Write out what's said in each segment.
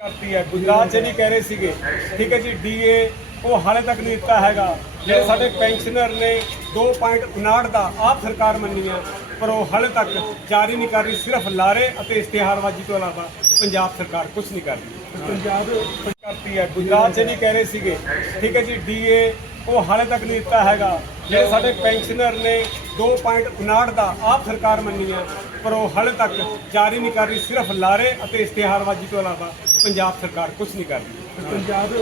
ਕਰਤੀ ਹੈ। ਗੁਜਰਾਤ 'ਚ ਵੀ ਕਹਿ ਰਹੇ ਸੀਗੇ। ਠੀਕ ਹੈ ਜੀ ਡੀਏ ਉਹ ਹਾਲੇ ਤੱਕ ਨਹੀਂ ਦਿੱਤਾ ਹੈਗਾ। ਜਿਹੜੇ ਸਾਡੇ ਪੈਨਸ਼ਨਰ ਨੇ 2.59 ਦਾ ਆਪ ਸਰਕਾਰ ਮੰਨੀ ਹੈ ਪਰ ਉਹ ਹਾਲੇ ਤੱਕ ਜਾਰੀ ਨਹੀਂ ਕਰ ਰਹੀ ਸਿਰਫ ਲਾਰੇ ਅਤੇ ਇਸ਼ਤਿਹਾਰਬਾਜ਼ੀ ਤੋਂ ਇਲਾਵਾ ਪੰਜਾਬ ਸਰਕਾਰ ਕੁਝ ਨਹੀਂ ਕਰ ਰਹੀ। ਪੰਜਾਬ ਕਰਤੀ ਹੈ। ਗੁਜਰਾਤ 'ਚ ਵੀ ਕਹਿ ਰਹੇ ਸੀਗੇ। ਠੀਕ ਹੈ ਜੀ ਡੀਏ ਉਹ ਹਾਲੇ ਤੱਕ ਨਹੀਂ ਦਿੱਤਾ ਹੈਗਾ। ਜਿਹੜੇ ਸਾਡੇ ਪੈਨਸ਼ਨਰ ਨੇ 2.59 ਦਾ ਆਪ ਸਰਕਾਰ ਮੰਨੀ ਹੈ ਪਰ ਉਹ ਹਾਲੇ ਤੱਕ ਜਾਰੀ ਨਹੀਂ ਕਰ ਰਹੀ ਸਿਰਫ ਲਾਰੇ ਅਤੇ ਇਸ਼ਤਿਹਾਰਬਾਜ਼ੀ ਤੋਂ ਇਲਾਵਾ ਪੰਜਾਬ ਸਰਕਾਰ ਕੁਝ ਨਹੀਂ ਕਰ ਰਹੀ। ਪੰਜਾਬ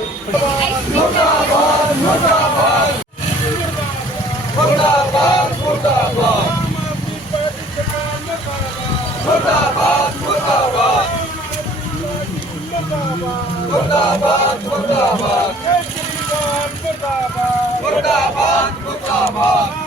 ਕੇਜਰੀਵਾਲ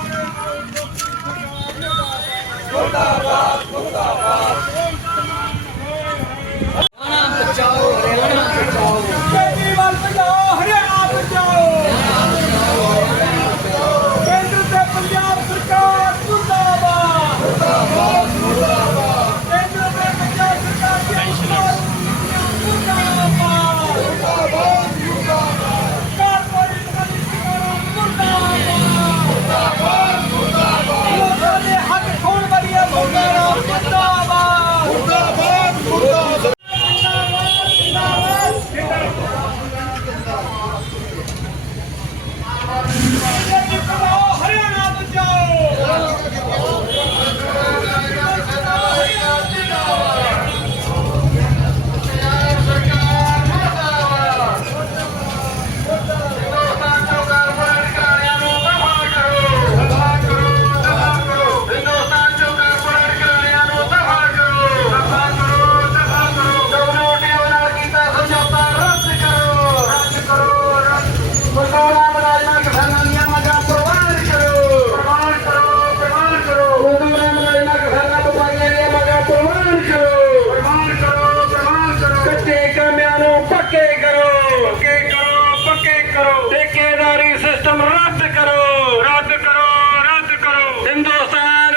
ਨੂੰ ਪੱਕੇ ਕਰੋ ਪੱਕੇ ਕਰੋ ਪੱਕੇ ਕਰੋ। ਠੇਕੇਦਾਰੀ ਸਿਸਟਮ ਰੱਦ ਕਰੋ ਰੱਦ ਕਰੋ ਰੱਦ ਕਰੋ। ਹਿੰਦੁਸਤਾਨ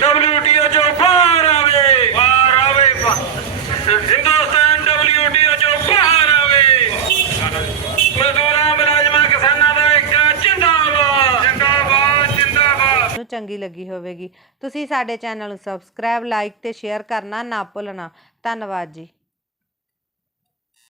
ਡਬਲਯੂਟੀਓ ਚੋਂ ਬਾਹਰ ਆਵੇ। ਬਾਹਰ ਆਵੇ ਹਿੰਦੁਸਤਾਨ ਡਬਲਯੂਟੀਓ ਚੋਂ ਬਾਹਰ ਆਵੇ। ਮਜ਼ਦੂਰਾਂ, ਮੁਲਾਜ਼ਮਾਂ, ਕਿਸਾਨਾਂ ਦਾ ਇੱਕ ਜਿੰਦਾਬਾਦ। ਜਿੰਦਾਬਾਦ ਜਿੰਦਾਬਾਦ। ਨੂੰ ਚੰਗੀ ਲੱਗੀ ਹੋਵੇਗੀ। ਤੁਸੀਂ ਸਾਡੇ ਚੈਨਲ ਨੂੰ ਸਬਸਕ੍ਰਾਈਬ ਲਾਈਕ ਤੇ ਸ਼ੇਅਰ ਕਰਨਾ ਨਾ ਭੁੱਲਣਾ। ਧੰਨਵਾਦ ਜੀ।